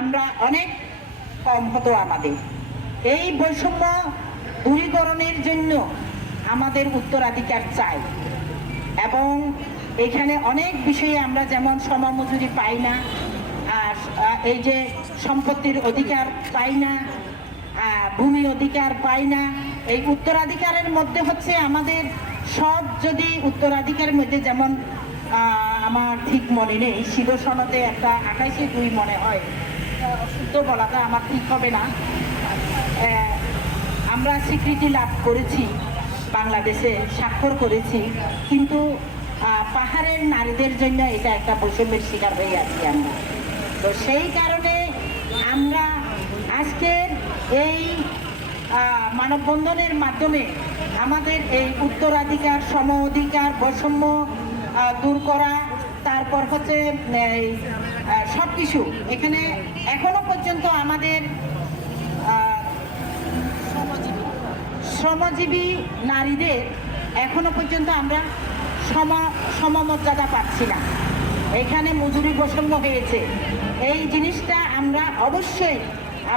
আমরা অনেক কম হতো আমাদের। এই বৈষম্য দূরীকরণের জন্য আমাদের উত্তরাধিকার চাই। এবং এখানে অনেক বিষয়ে আমরা যেমন সমমজুরি পাই না, আর এই যে সম্পত্তির অধিকার পাই না ভূমি অধিকার পাই না, এই উত্তরাধিকারের মধ্যে হচ্ছে আমাদের সব যদি উত্তরাধিকারের মধ্যে যেমন আমার ঠিক মনে নেই শিব একটা আঠাইশে দুই মনে হয় শুদ্ধ বলাটা আমার ঠিক হবে না। আমরা স্বীকৃতি লাভ করেছি, বাংলাদেশে স্বাক্ষর করেছি, কিন্তু পাহাড়ের নারীদের জন্য এটা একটা বৈষম্যের শিকার হয়ে আছি আমরা। তো সেই কারণে আমরা আজকের এই মানববন্ধনের মাধ্যমে আমাদের এই উত্তরাধিকার সম অধিকার বৈষম্য দূর করা, তারপর হচ্ছে সব কিছু এখানে এখনও পর্যন্ত আমাদের শ্রমজীবী নারীদের এখনও পর্যন্ত আমরা সম, সমমর্যাদা পাচ্ছি না। এখানে মজুরি বৈষম্য হয়েছে। এই জিনিসটা আমরা অবশ্যই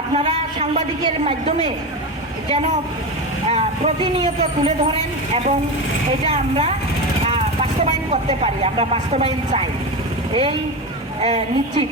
আপনারা সাংবাদিকের মাধ্যমে যেন প্রতিনিয়ত তুলে ধরেন এবং এটা আমরা বাস্তবায়ন করতে পারি, আমরা বাস্তবায়ন চাই। এই নিশ্চিত